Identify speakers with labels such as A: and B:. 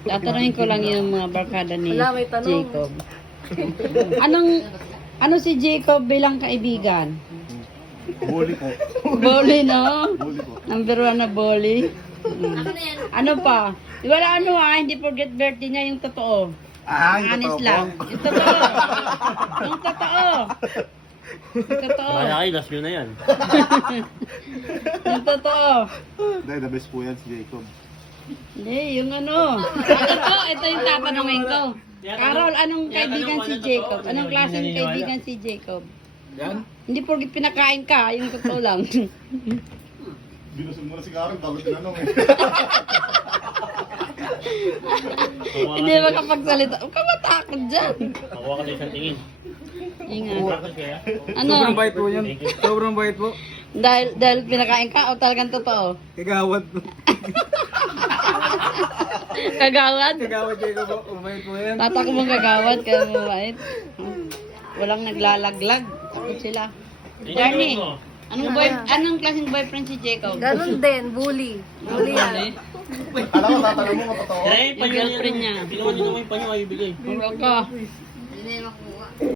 A: Tatanungin ko lang yung mga barkada ni
B: Wala, may tanong.
A: Jacob. Ano si Jacob bilang kaibigan?
C: Bully po.
A: Bully, no?
C: Bully po.
A: Number 1 na bully. Ano pa? Wala hindi forget birthday niya yung totoo.
C: Yung
A: Honest
C: totoo
A: lang.
C: po.
A: Yung totoo. Yung totoo. Yung totoo.
D: Malaki, last view na yan.
A: Yung totoo.
C: Hindi, the best po yan si Jacob.
A: Hindi, yung ano. Ito yung tatanungin ko. Carol, anong kaibigan si Jacob? Anong klaseng kaibigan si Jacob?
C: Yan?
A: Hindi porkit pinakain ka, yung totoo lang.
C: Binusog mo na si Karen bago tinanong eh.
A: Hindi makapagsalita. Huwag ka matakot dyan.
D: Makuha ka na isang tingin.
A: Ingat.
D: Practice kaya?
A: Ano?
E: Sobrang bait po yan. Sobrang bait po.
A: Dahil pinakain ka o talagang totoo?
E: Kagawad po.
A: Kagawad?
E: Kagawad kayo po. Umait po yan.
A: Tatak mong kagawad, kaya mabait. Walang naglalaglag. Takot sila. Darnie, anong klaseng boyfriend si Jacob?
B: Ganun din, bully. Bully yan.
C: Alam ko, tatanong mo kung totoo.
D: Dahil
A: Yung girlfriend niya.
D: Pinuha niyo naman yung panyo, ay bigay.
A: Huwag ka.